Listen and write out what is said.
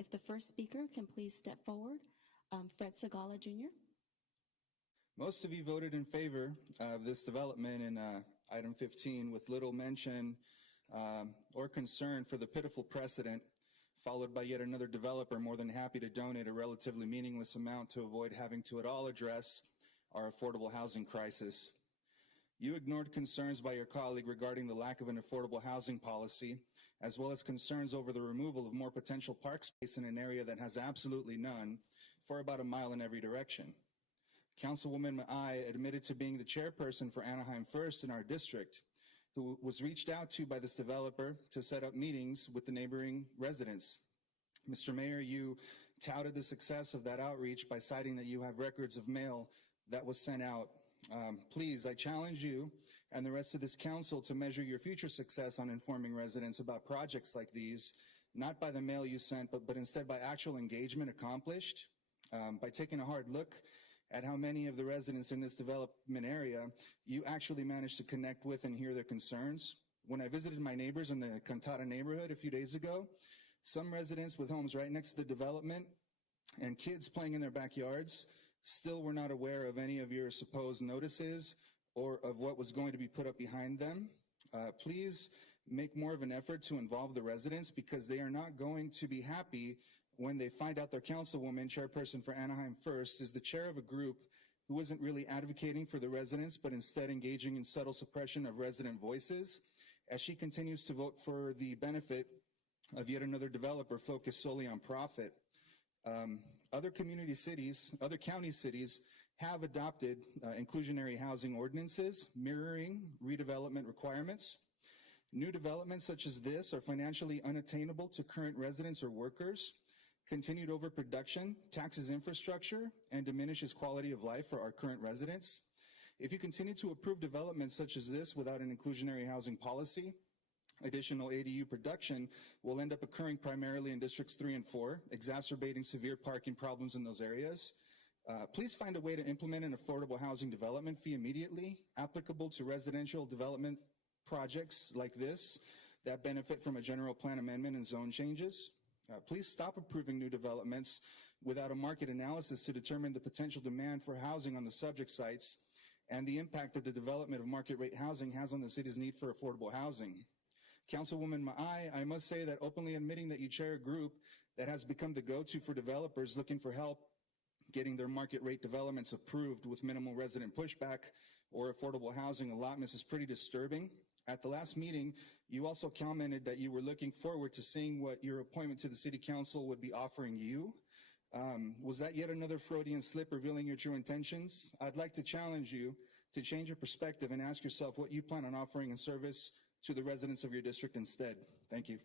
If the first speaker can please step forward, Fred Segala Jr. Most of you voted in favor of this development in item 15 with little mention or concern for the pitiful precedent, followed by yet another developer more than happy to donate a relatively meaningless amount to avoid having to at all address our affordable housing crisis. You ignored concerns by your colleague regarding the lack of an affordable housing policy, as well as concerns over the removal of more potential park space in an area that has absolutely none for about a mile in every direction. Councilwoman Mai admitted to being the chairperson for Anaheim First in our district, who was reached out to by this developer to set up meetings with the neighboring residents. Mr. Mayor, you touted the success of that outreach by citing that you have records of mail that was sent out. Please, I challenge you and the rest of this council to measure your future success on informing residents about projects like these, not by the mail you sent, but instead by actual engagement accomplished, by taking a hard look at how many of the residents in this development area you actually managed to connect with and hear their concerns. When I visited my neighbors in the Cantata neighborhood a few days ago, some residents with homes right next to the development and kids playing in their backyards still were not aware of any of your supposed notices or of what was going to be put up behind them. Please make more of an effort to involve the residents, because they are not going to be happy when they find out their councilwoman, chairperson for Anaheim First, is the chair of a group who isn't really advocating for the residents, but instead engaging in subtle suppression of resident voices, as she continues to vote for the benefit of yet another developer focused solely on profit. Other county cities have adopted inclusionary housing ordinances mirroring redevelopment requirements. New developments such as this are financially unattainable to current residents or workers. Continued overproduction taxes infrastructure and diminishes quality of life for our current residents. If you continue to approve developments such as this without an inclusionary housing policy, additional ADU production will end up occurring primarily in districts 3 and 4, exacerbating severe parking problems in those areas. Please find a way to implement an affordable housing development fee immediately, applicable to residential development projects like this that benefit from a general plan amendment and zone changes. Please stop approving new developments without a market analysis to determine the potential demand for housing on the subject sites and the impact that the development of market rate housing has on the city's need for affordable housing. Councilwoman Mai, I must say that openly admitting that you chair a group that has become the go-to for developers looking for help getting their market rate developments approved with minimal resident pushback or affordable housing allotments is pretty disturbing. At the last meeting, you also commented that you were looking forward to seeing what your appointment to the City Council would be offering you. Was that yet another Freudian slip revealing your true intentions? I'd like to challenge you to change your perspective and ask yourself what you plan on offering in service to the residents of your district instead. Thank you.